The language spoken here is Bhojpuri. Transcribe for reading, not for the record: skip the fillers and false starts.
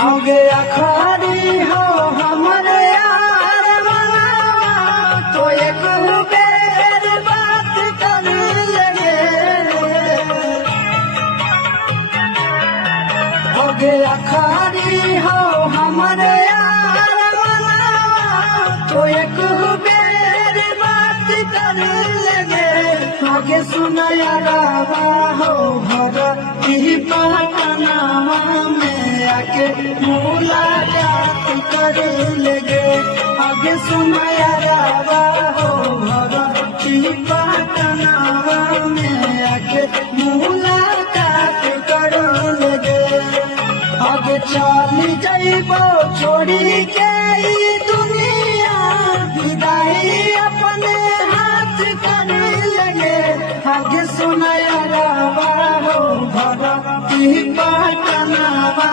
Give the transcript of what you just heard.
आगे अखाड़ी हो हमारे यार मना तो एक बेर बात कर लगे। आगे अखाड़ी हो हमारे यार मना तो एक बेर बात कर लगे। आगे सुना यारावा हो भरा की पटनावा में आके मुलाकात कर लगे। आगे सुना यारावा हो भरा की पटनावा में आके मुलाकात कर लगे। आगे चल जाइबो छोड़ी के ई दुनिया विदाई अपने हाथ कर लगे। आगे सुना यारावा हो भरा की पटनावा